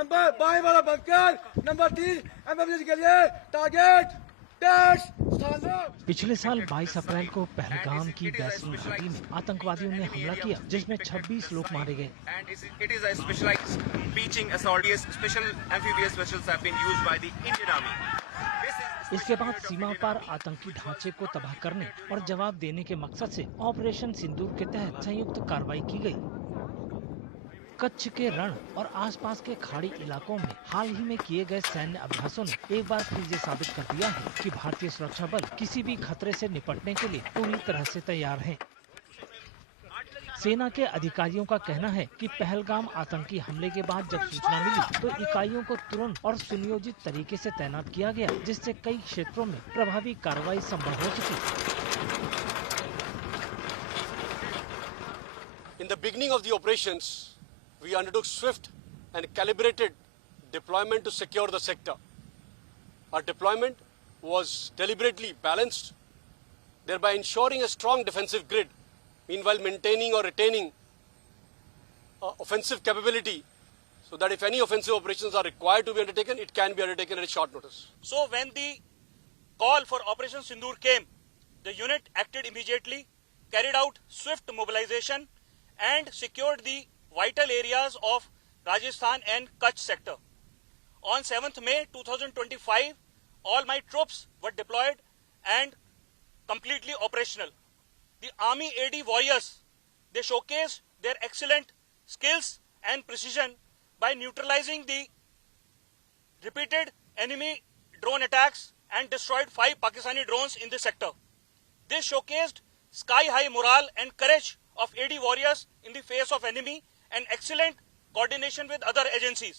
Number बाएं वाला bunker, number 3 MMG के लिए टारगेट पिछले साल 22 अप्रैल को पहलगाम की बैसरी घाटी में आतंकवादियों ने हमला किया, जिसमें 26 लोग मारे गए। इसके बाद सीमा पार आतंकी ढांचे को तबाह करने और जवाब देने के मकसद से ऑपरेशन सिंदूर के तहत संयुक्त कार्रवाई की गई। कच्छ के रण और आसपास के खाड़ी इलाकों में हाल ही में किए गए सैन्य अभ्यासों ने एक बार फिर ये साबित कर दिया है कि भारतीय सुरक्षा बल किसी भी खतरे से निपटने के लिए पूरी तरह से तैयार हैं। सेना के अधिकारियों का कहना है कि पहलगाम आतंकी हमले के बाद जब सूचना मिली तो इकाइयों को तुरंत और सुनियोजित तरीके से तैनात किया गया, जिससे कई क्षेत्रों में प्रभावी कार्रवाई संभव हो चुकी। In the beginning of the operations, we undertook swift and calibrated deployment to secure the sector. Our deployment was deliberately balanced, thereby ensuring a strong defensive grid, meanwhile maintaining or retaining offensive capability, so that if any offensive operations are required to be undertaken, it can be undertaken at a short notice. So when the call for Operation Sindoor came, the unit acted immediately, carried out swift mobilization and secured the vital areas of Rajasthan and Kutch sector. On 7th May 2025, all my troops were deployed and completely operational. The Army AD warriors, they showcased their excellent skills and precision by neutralizing the repeated enemy drone attacks and destroyed 5 Pakistani drones in the sector. This showcased sky-high morale and courage of AD warriors in the face of enemy and excellent coordination with other agencies.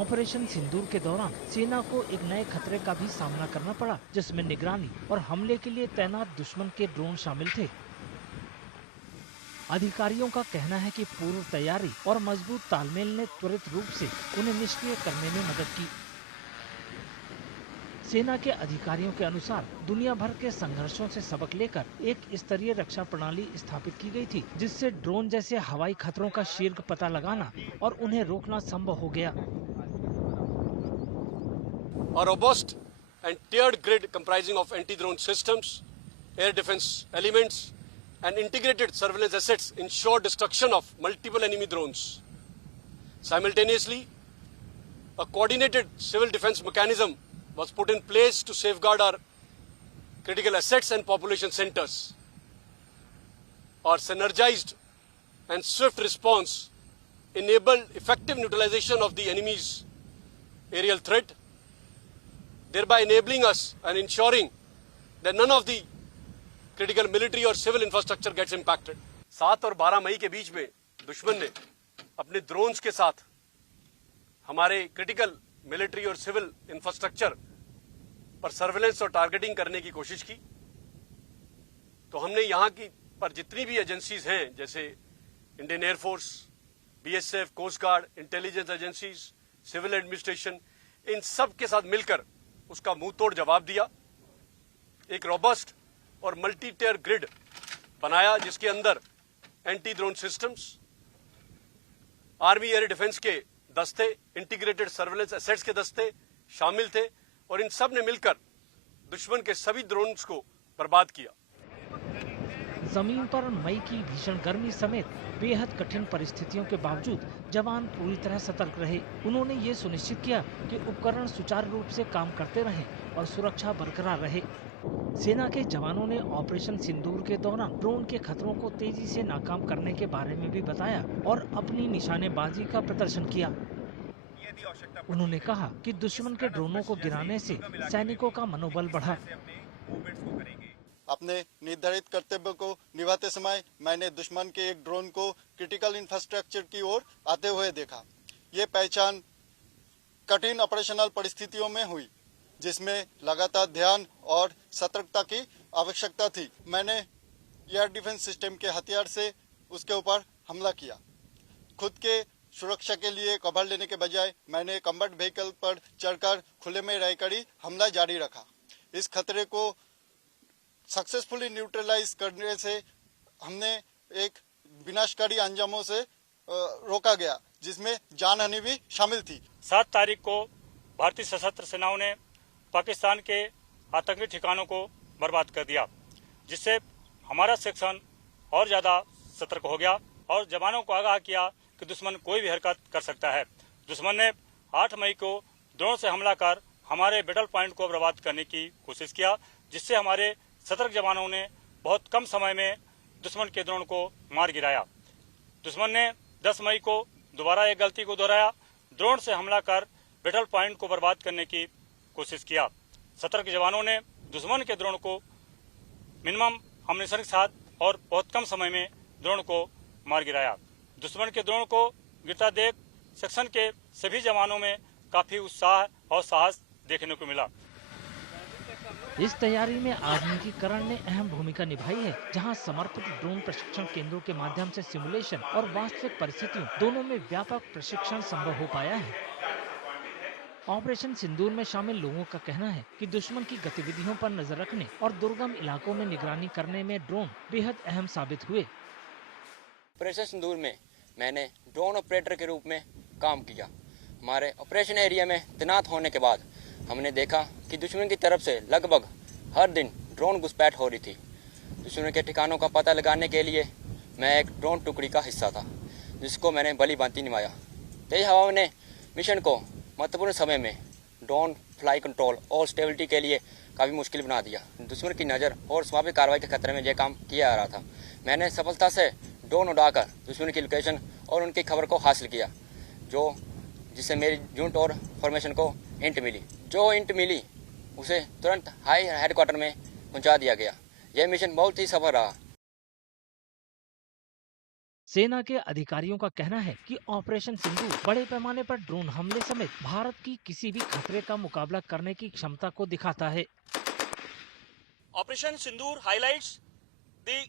Operation Sindoor के दौरान सेना को एक नए खतरे का भी सामना करना पड़ा, जिसमें निगरानी और हमले के लिए तैनात दुश्मन के ड्रोन शामिल थे। अधिकारियों का कहना है कि पूर्व तैयारी और मजबूत तालमेल ने त्वरित रूप से उन्हें निष्क्रिय करने में मदद की। सेना के अधिकारियों के अनुसार दुनिया भर के संघर्षों से सबक लेकर एक स्तरीय रक्षा प्रणाली स्थापित की गई थी, जिससे ड्रोन जैसे हवाई खतरों का शीघ्र पता लगाना और उन्हें रोकना संभव हो गया। A robust and tiered grid comprising of anti-drone systems, air defense elements, and integrated surveillance assets ensure destruction of multiple enemy drones. Simultaneously, a coordinated civil defense mechanism was put in place to safeguard our critical assets and population centers. Our synergized and swift response enabled effective neutralization of the enemy's aerial threat, thereby enabling us and ensuring that none of the critical military or civil infrastructure gets impacted. 7 और 12 मई के बीच में दुश्मन ने अपने drones के साथ हमारे critical military और सिविल इंफ्रास्ट्रक्चर पर सर्वेलेंस और टारगेटिंग करने की कोशिश की। तो हमने यहाँ की पर जितनी भी एजेंसीज हैं, जैसे Indian air force, BSF, coast guard, intelligence agencies, civil administration, इन सब के साथ मिलकर उसका मुंह तोड़ जवाब दिया। एक रोबस्ट और मल्टी टियर ग्रिड बनाया, जिसके अंदर anti drone systems, army air defence के दस्ते, इंटीग्रेटेड सर्वेलेंस एसेट्स के दस्ते शामिल थे और इन सब ने मिलकर दुश्मन के सभी ड्रोन्स को बर्बाद किया। जमीन पर मई की भीषण गर्मी समेत बेहद कठिन परिस्थितियों के बावजूद जवान पूरी तरह सतर्क रहे। उन्होंने ये सुनिश्चित किया कि उपकरण सुचारू रूप से काम करते रहें और सुरक्षा बरकरार रहे। सेना के जवानों ने ऑपरेशन सिंदूर के दौरान ड्रोन के खतरों को तेजी से नाकाम करने के बारे में भी बताया और अपनी निशानेबाजी का प्रदर्शन किया। उन्होंने कहा कि दुश्मन के ड्रोनों को गिराने से सैनिकों का मनोबल बढ़ा। अपने निर्धारित कर्तव्य को निभाते समय मैंने दुश्मन के एक ड्रोन को क्रिटिकल इंफ्रास्ट्रक्चर की ओर आते हुए देखा। ये पहचान कठिन ऑपरेशनल परिस्थितियों में हुई, जिसमें लगातार ध्यान और सतर्कता की आवश्यकता थी। मैंने एयर डिफेंस सिस्टम के हथियार से उसके ऊपर हमला किया। खुद के सुरक्षा के लिए कवर लेने के बजाय मैंने कम्बैट व्हीकल पर चढ़कर खुले में रहकर ही हमला जारी रखा। इस खतरे को सक्सेसफुली न्यूट्रलाइज करने से हमने एक विनाशकारी अंजामों से रोका गया, जिसमें जानहानि भी शामिल थी। 7 तारीख को भारतीय सशस्त्र सेनाओं ने पाकिस्तान के आतंकी ठिकानों को बर्बाद कर दिया, जिससे हमारा सेक्शन और ज्यादा सतर्क हो गया और जवानों को आगाह किया कि दुश्मन कोई भी हरकत कर सकता है। दुश्मन ने 8 मई को ड्रोन से हमला कर हमारे बैटल पॉइंट को बर्बाद करने की कोशिश किया, जिससे हमारे सतर्क जवानों ने बहुत कम समय में दुश्मन के ड्रोन को मार गिराया। दुश्मन ने 10 मई को दोबारा एक गलती को दोहराया, ड्रोन से हमला कर बैटल पॉइंट को बर्बाद करने की कोशिश किया। सतर्क जवानों ने दुश्मन के ड्रोन को मिनिमम अम्यूनिशन के साथ और बहुत कम समय में ड्रोन को मार गिराया। दुश्मन के ड्रोन को गिरता देख सेक्शन के सभी जवानों में काफी उत्साह और साहस देखने को मिला। इस तैयारी में आधुनिकीकरण ने अहम भूमिका निभाई है, जहां समर्पित ड्रोन प्रशिक्षण केंद्रों के माध्यम से सिमुलेशन और वास्तविक परिस्थितियों दोनों में व्यापक प्रशिक्षण संभव हो पाया है। ऑपरेशन सिंदूर में शामिल लोगों का कहना है कि दुश्मन की गतिविधियों पर नजर रखने और दुर्गम इलाकों में निगरानी करने में ड्रोन बेहद अहम साबित हुए। ऑपरेशन सिंदूर में मैंने ड्रोन ऑपरेटर के रूप में काम किया। हमारे ऑपरेशन एरिया में तैनात होने के बाद हमने देखा कि दुश्मन की तरफ से लगभग हर दिन ड्रोन घुसपैठ हो रही थी। दुश्मन के ठिकानों का पता लगाने के लिए मैं एक ड्रोन टुकड़ी का हिस्सा था, जिसको मैंने भली भांति निभाया। तेज हवा ने मिशन को महत्वपूर्ण समय में ड्रोन फ्लाई कंट्रोल और स्टेबिलिटी के लिए काफ़ी मुश्किल बना दिया। दुश्मन की नज़र और स्वाभाविक कार्रवाई के खतरे में यह काम किया जा रहा था। मैंने सफलता से ड्रोन उड़ाकर दुश्मन की लोकेशन और उनकी खबर को हासिल किया, जिससे मेरी यूनिट और फॉर्मेशन को इंट मिली। जो इंट मिली उसे तुरंत हाई हेडक्वार्टर में पहुंचा दिया गया। यह मिशन बहुत ही सफल रहा। सेना के अधिकारियों का कहना है कि ऑपरेशन सिंदूर बड़े पैमाने पर ड्रोन हमले समेत भारत की किसी भी खतरे का मुकाबला करने की क्षमता को दिखाता है। Operation Sindoor highlights the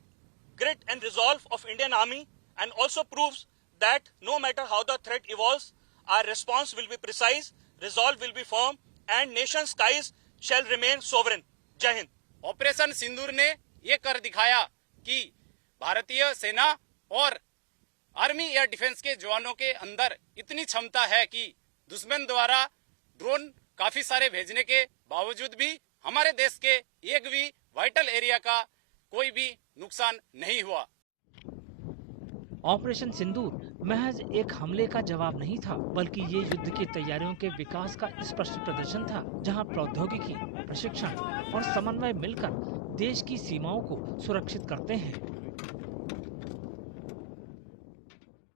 grit and resolve of Indian Army and also proves that no matter how the threat evolves, our response will be precise, resolve will be firm and nation's skies shall remain sovereign. जय Hind. Operation सिंदूर ने ये कर दिखाया कि भारतीय सेना और army air defence के जवानों के अंदर इतनी क्षमता है कि दुश्मन द्वारा ड्रोन काफी सारे भेजने के बावजूद भी हमारे देश के एक भी वाइटल एरिया का कोई भी नुकसान नहीं हुआ। ऑपरेशन सिंदूर महज एक हमले का जवाब नहीं था, बल्कि ये युद्ध की तैयारियों के विकास का स्पष्ट प्रदर्शन था, जहां प्रौद्योगिकी, प्रशिक्षण और समन्वय मिलकर देश की सीमाओं को सुरक्षित करते हैं।